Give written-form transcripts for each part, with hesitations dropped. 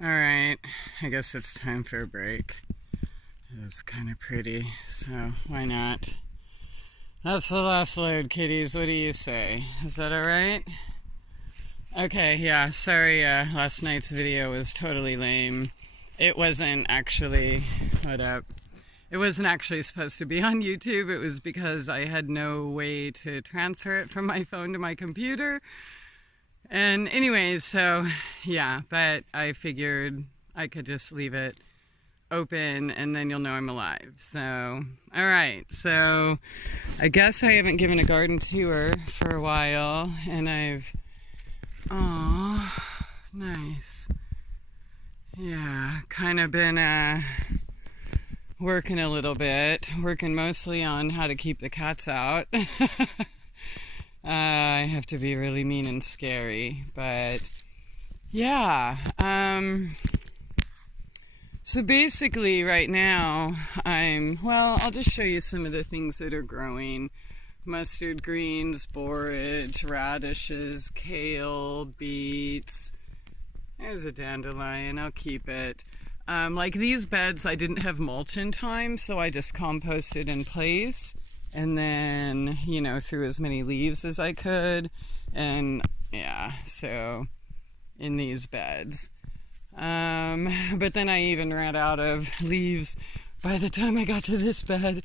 Alright, I guess it's time for a break. It was kind of pretty, so why not? That's the last load, kitties. What do you say? Is that alright? Okay, yeah, sorry, last night's video was totally lame. It wasn't actually, what up? It wasn't actually supposed to be on YouTube. It was because I had no way to transfer it from my phone to my computer. And anyways, so yeah, but I figured I could just leave it open and then you'll know I'm alive. So, all right. So I guess I haven't given a garden tour for a while and oh, nice. Yeah, kind of been working a little bit, working mostly on how to keep the cats out. I have to be really mean and scary, but yeah. So basically right now I'll just show you some of the things that are growing. Mustard greens, borage, radishes, kale, beets. There's a dandelion, I'll keep it. Like these beds, I didn't have mulch in time, so I just composted in place. And then, threw as many leaves as I could. And yeah, so in these beds. But then I even ran out of leaves by the time I got to this bed.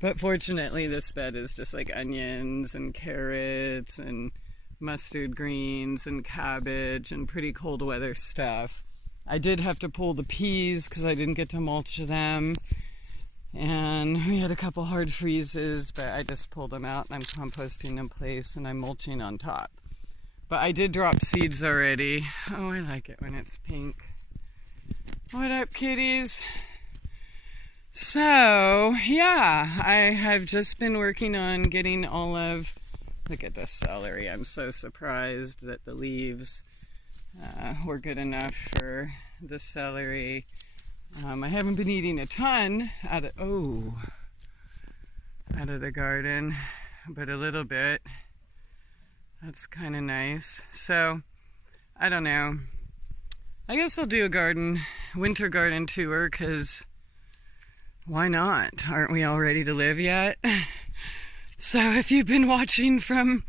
But fortunately, this bed is just like onions and carrots and mustard greens and cabbage and pretty cold weather stuff. I did have to pull the peas because I didn't get to mulch them. And we had a couple hard freezes, but I just pulled them out and I'm composting in place and I'm mulching on top. But I did drop seeds already. Oh, I like it when it's pink. What up, kitties? So, yeah, I have just been working on getting look at this celery. I'm so surprised that the leaves were good enough for the celery. I haven't been eating a ton out of the garden, but a little bit. That's kind of nice. So, I don't know. I guess I'll do a winter garden tour, because why not? Aren't we all ready to live yet? So if you've been watching from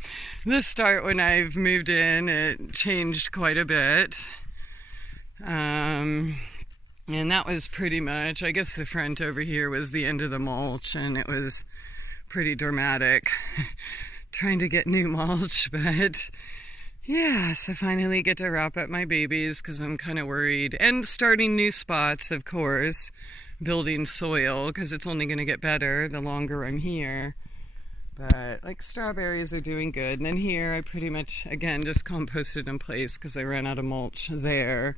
the start when I've moved in, it changed quite a bit. And that was pretty much, I guess the front over here was the end of the mulch, and it was pretty dramatic trying to get new mulch, but yeah, so finally get to wrap up my babies because I'm kind of worried. And starting new spots, of course, building soil because it's only going to get better the longer I'm here. But like strawberries are doing good. And then here I pretty much, again, just composted in place because I ran out of mulch there.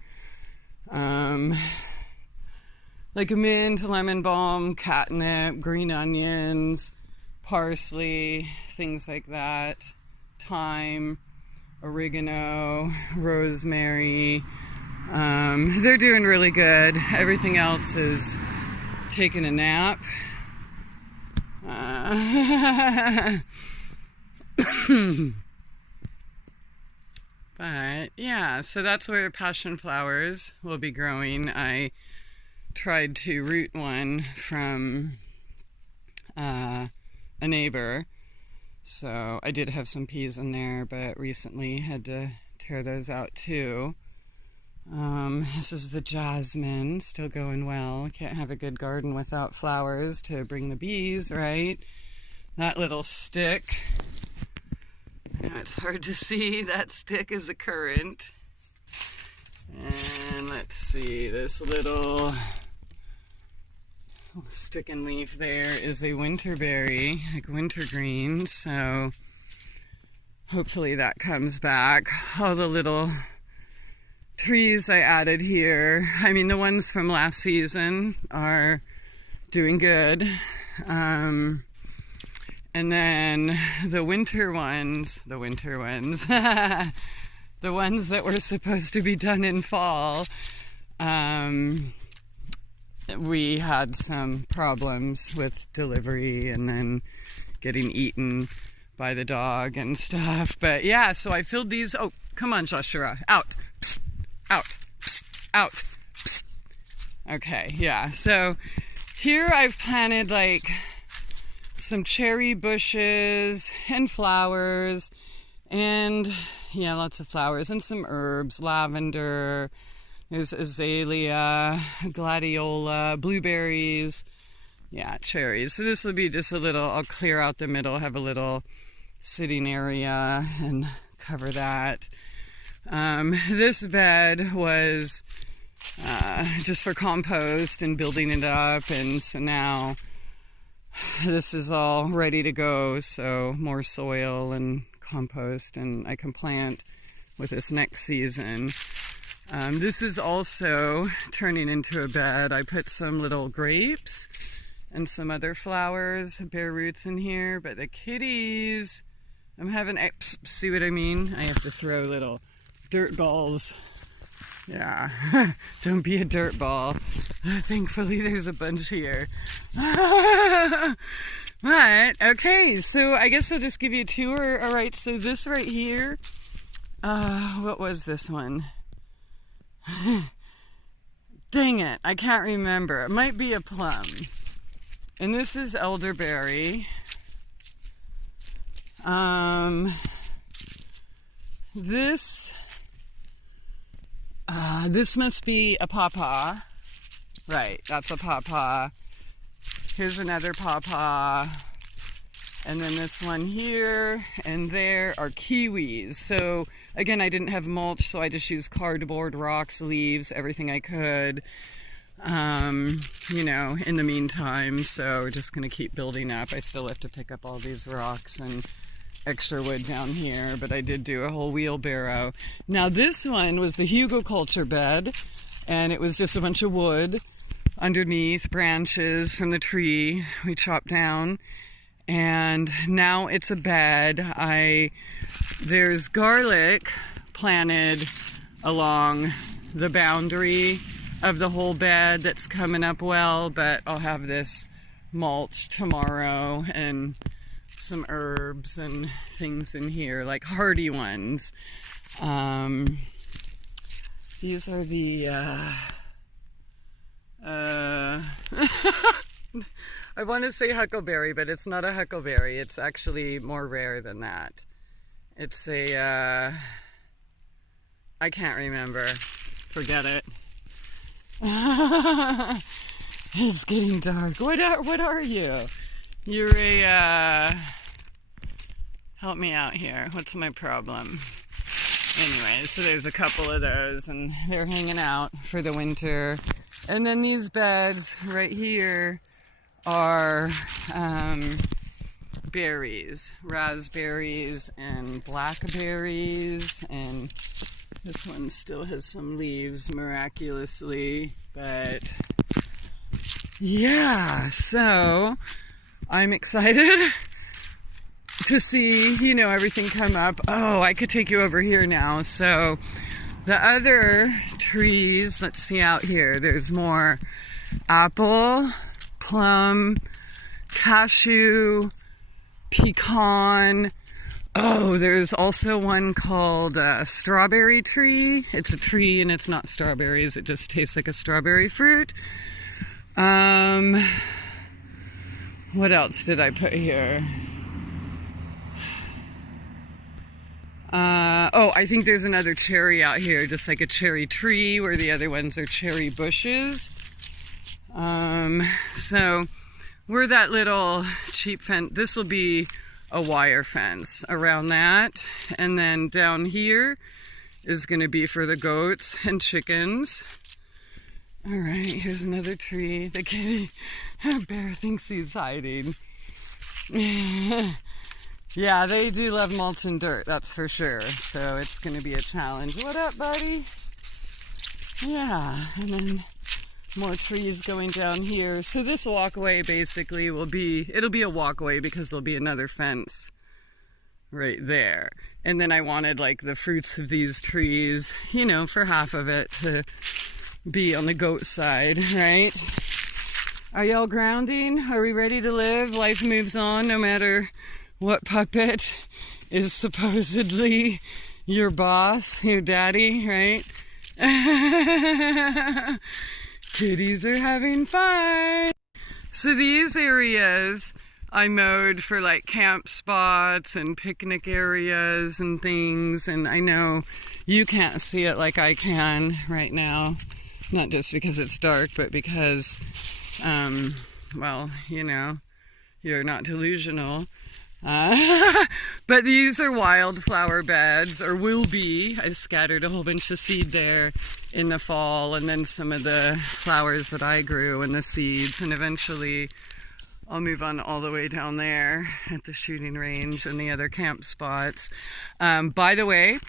Like mint, lemon balm, catnip, green onions, parsley, things like that, thyme, oregano, rosemary. They're doing really good. Everything else is taking a nap. But yeah, so that's where passion flowers will be growing. I tried to root one from a neighbor, so I did have some peas in there, but recently had to tear those out too. This is the jasmine, still going well. Can't have a good garden without flowers to bring the bees, right? That little stick, it's hard to see, that stick is a currant. And let's see, this little stick and leaf there is a winterberry, like wintergreen, so hopefully that comes back. All the little trees I added here, I mean the ones from last season are doing good. And then the winter ones, the ones that were supposed to be done in fall, we had some problems with delivery and then getting eaten by the dog and stuff. But yeah, so I filled these. Oh, come on, Joshua. Out. Psst. Out. Psst. out. Psst. Okay, yeah. So here I've planted like some cherry bushes and flowers and yeah, lots of flowers and some herbs, lavender, there's azalea, gladiola, blueberries, yeah, cherries. So this will be just a little, I'll clear out the middle, have a little sitting area and cover that. This bed was just for compost and building it up, and so now this is all ready to go, so more soil and compost, and I can plant with this next season. This is also turning into a bed. I put some little grapes and some other flowers, bare roots in here, but the kitties, I'm having, see what I mean? I have to throw little dirt balls. Yeah, don't be a dirt ball. Thankfully there's a bunch here. But, okay, so I guess I'll just give you a tour. All right, so this right here, what was this one? Dang it, I can't remember. It might be a plum. And this is elderberry. This must be a pawpaw. Right, that's a pawpaw. Here's another pawpaw. And then this one here and there are kiwis. So again, I didn't have mulch, so I just used cardboard, rocks, leaves, everything I could, you know, in the meantime. So we're just gonna keep building up. I still have to pick up all these rocks and extra wood down here, but I did do a whole wheelbarrow. Now this one was the hugelkultur bed, and it was just a bunch of wood underneath, branches from the tree we chopped down, and now it's a bed. There's garlic planted along the boundary of the whole bed that's coming up well, but I'll have this mulch tomorrow and some herbs and things in here, like hardy ones. These are the I want to say huckleberry, but it's not a huckleberry. It's actually more rare than that. It's a I can't remember. Forget it. It's getting dark. What are you? You're a, help me out here. What's my problem? Anyway, so there's a couple of those, and they're hanging out for the winter. And then these beds right here are berries, raspberries and blackberries, and this one still has some leaves miraculously, but yeah, so I'm excited to see, you know, everything come up. Oh, I could take you over here now. So the other trees, let's see out here, there's more apple, plum, cashew, pecan. Oh, there's also one called a strawberry tree. It's a tree and it's not strawberries. It just tastes like a strawberry fruit. What else did I put here? Oh, I think there's another cherry out here, just like a cherry tree, where the other ones are cherry bushes. So we're that little cheap fence. This will be a wire fence around that. And then down here is going to be for the goats and chickens. All right, here's another tree. The kitty bear thinks he's hiding. Yeah, they do love mulch and dirt, that's for sure. So it's going to be a challenge. What up, buddy? Yeah, and then more trees going down here. So this walkway basically will be, it'll be a walkway because there'll be another fence right there. And then I wanted like the fruits of these trees, you know, for half of it to be on the goat side, right? Are y'all grounding? Are we ready to live? Life moves on no matter what puppet is supposedly your boss, your daddy, right? Kitties are having fun. So these areas I mowed for like camp spots and picnic areas and things, and I know you can't see it like I can right now, not just because it's dark, but because, well, you know, you're not delusional. But these are wildflower beds, or will be. I scattered a whole bunch of seed there in the fall, and then some of the flowers that I grew and the seeds, and eventually I'll move on all the way down there at the shooting range and the other camp spots. By the way,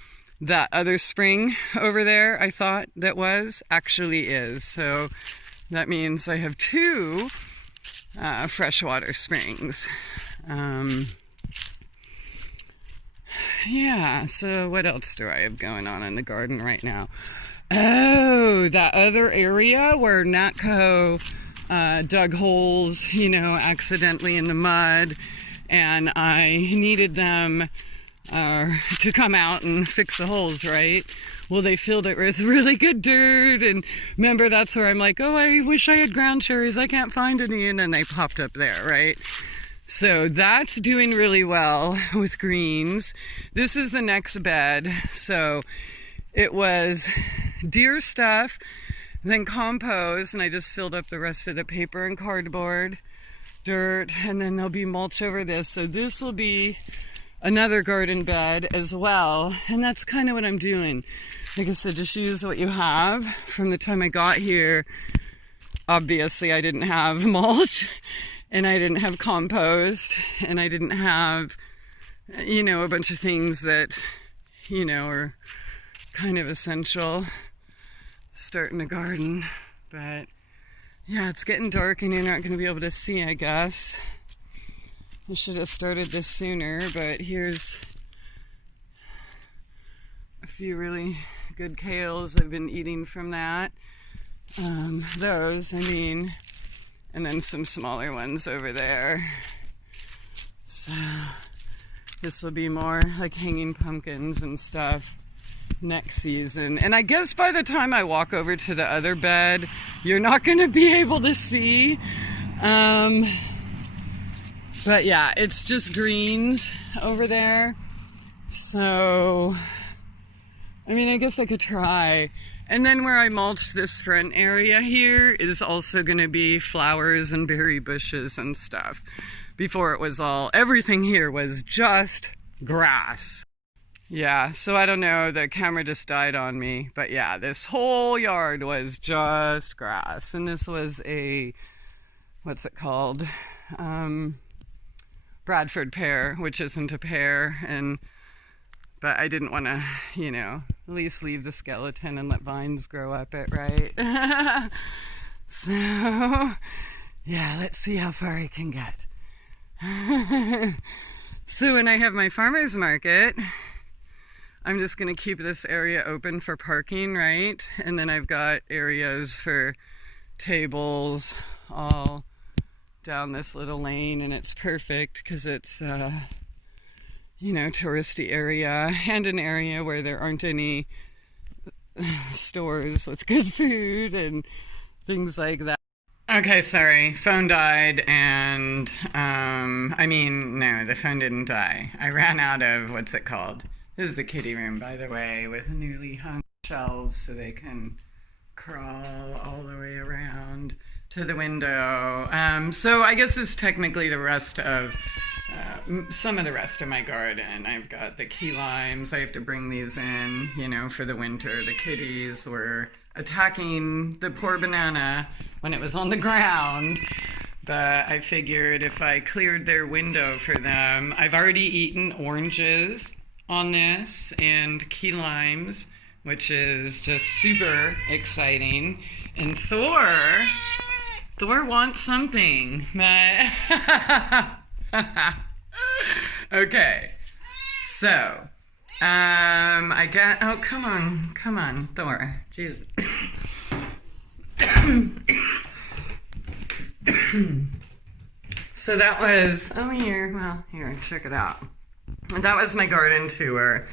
that other spring over there I thought that was actually is. So that means I have two freshwater springs. Yeah, so what else do I have going on in the garden right now? Oh, that other area where Natco dug holes, you know, accidentally in the mud, and I needed them to come out and fix the holes, right? Well, they filled it with really good dirt, and remember, that's where I'm like, oh, I wish I had ground cherries, I can't find any, and then they popped up there, right? So that's doing really well with greens. This is the next bed. So it was deer stuff, then compost, and I just filled up the rest of the paper and cardboard, dirt, and then there'll be mulch over this. So this will be another garden bed as well. And that's kind of what I'm doing. Like I said, just use what you have. From the time I got here, obviously I didn't have mulch, and I didn't have compost, and I didn't have, you know, a bunch of things that, you know, are kind of essential starting a garden. But yeah, it's getting dark and you're not going to be able to see, I guess. I should have started this sooner, but here's a few really good kales I've been eating from that. Those, I mean, and then some smaller ones over there. So this will be more like hanging pumpkins and stuff next season. And I guess by the time I walk over to the other bed, you're not going to be able to see. But yeah, it's just greens over there. So, I mean, I guess I could try. And then where I mulched this front area here is also going to be flowers and berry bushes and stuff. Before it was everything here was just grass. Yeah, so I don't know, the camera just died on me. But yeah, this whole yard was just grass. And this was a, what's it called? Bradford pear, which isn't a pear. But I didn't want to, you know, at least leave the skeleton and let vines grow up it, right? So, yeah, let's see how far I can get. So when I have my farmer's market, I'm just going to keep this area open for parking, right? And then I've got areas for tables all down this little lane, and it's perfect because it's you know, touristy area, and an area where there aren't any stores with good food and things like that. Okay, sorry, phone died, and I mean, no, the phone didn't die. I ran out of, what's it called? This is the kitty room, by the way, with newly hung shelves so they can crawl all the way around to the window. So I guess it's technically the rest of some of the rest of my garden. I've got the key limes. I have to bring these in, you know, for the winter. The kitties were attacking the poor banana when it was on the ground, but I figured if I cleared their window for them. I've already eaten oranges on this and key limes, which is just super exciting. And Thor wants something, but okay, so I got, oh, come on, Thor, jeez. So that was, oh, here, check it out. That was my garden tour.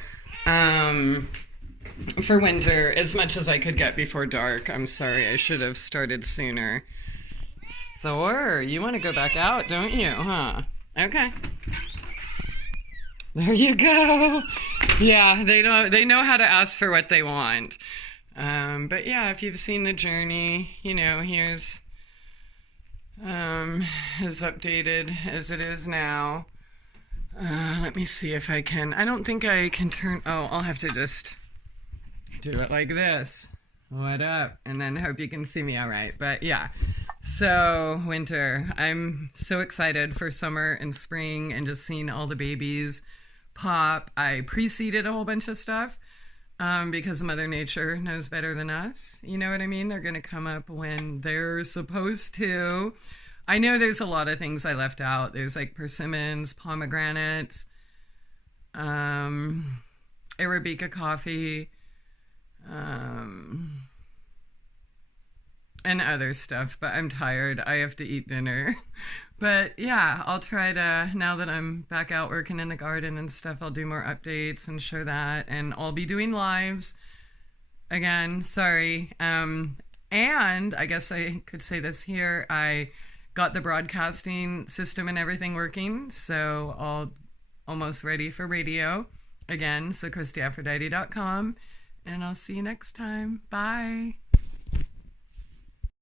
for winter as much as I could get before dark. I'm sorry, I should have started sooner. Thor, you want to go back out, don't you? Huh? Okay. There you go. Yeah, they know how to ask for what they want. But yeah, if you've seen the journey, you know, here's as updated as it is now. Let me see if I can. I don't think I can turn. Oh, I'll have to just do it like this. What up? And then hope you can see me all right. But yeah, so winter. I'm so excited for summer and spring and just seeing all the babies pop. I pre-seeded a whole bunch of stuff because Mother Nature knows better than us. You know what I mean? They're going to come up when they're supposed to. I know there's a lot of things I left out. There's like persimmons, pomegranates, Arabica coffee, and other stuff, but I'm tired. I have to eat dinner. But yeah, I'll try to, now that I'm back out working in the garden and stuff, I'll do more updates and show that. And I'll be doing lives again. Sorry. And I guess I could say this here. I got the broadcasting system and everything working, so all almost ready for radio again. So ChristyAphrodite.com, and I'll see you next time. Bye.